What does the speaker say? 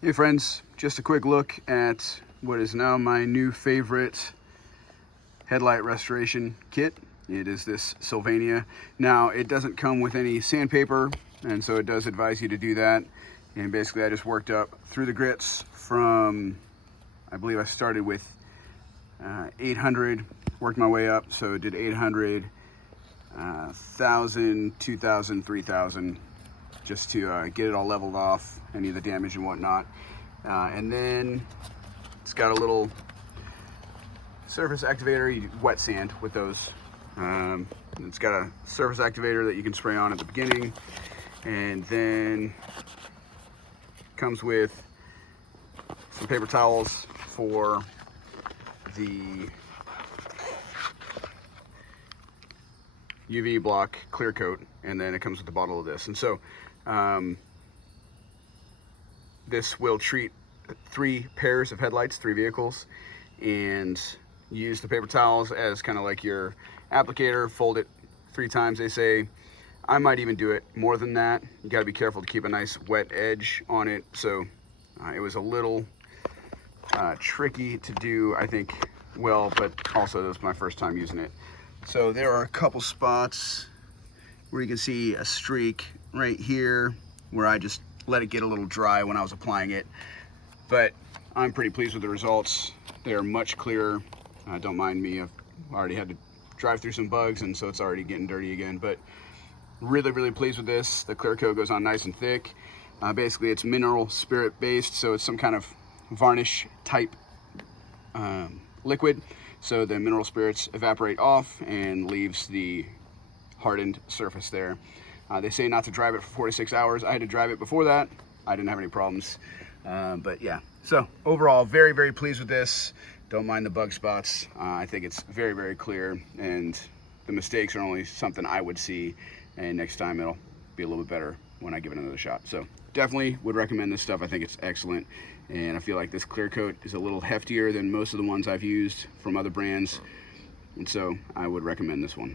Hey friends, just a quick look at what is now my new favorite headlight restoration kit. It is this SYLVANIA. Now it doesn't come with any sandpaper, and so it does advise you to do that. And basically I just worked up through the grits from, I believe I started with 800, worked my way up, so did 800, 1,000, 2,000, 3,000, just to get it all leveled off, any of the damage and whatnot. And then it's got a little surface activator. You wet sand with those. It's got a surface activator that you can spray on at the beginning, and then comes with some paper towels for the UV block clear coat, and then it comes with a bottle of this. And so this will treat 3 pairs of headlights, 3 vehicles, and use the paper towels as kind of like your applicator. Fold it 3 times, they say. I might even do it more than that. You got to be careful to keep a nice wet edge on it. So it was a little tricky to do, I think, well, but also this was my first time using it. So there are a couple spots where you can see a streak right here where I just let it get a little dry when I was applying it. But I'm pretty pleased with the results. They're much clearer. Don't mind me, I've already had to drive through some bugs, and so it's already getting dirty again. But really pleased with this. The clear coat goes on nice and thick. Basically it's mineral spirit based, so it's some kind of varnish type liquid. So the mineral spirits evaporate off and leaves the hardened surface there. They say not to drive it for 4 to 6 hours. I had to drive it before that. I didn't have any problems. But yeah, so overall, very pleased with this. Don't mind the bug spots. I think it's very clear, and the mistakes are only something I would see, and next time it'll be a little bit better when I give it another shot. So definitely would recommend this stuff. I think it's excellent, and I feel like this clear coat is a little heftier than most of the ones I've used from other brands, and so I would recommend this one.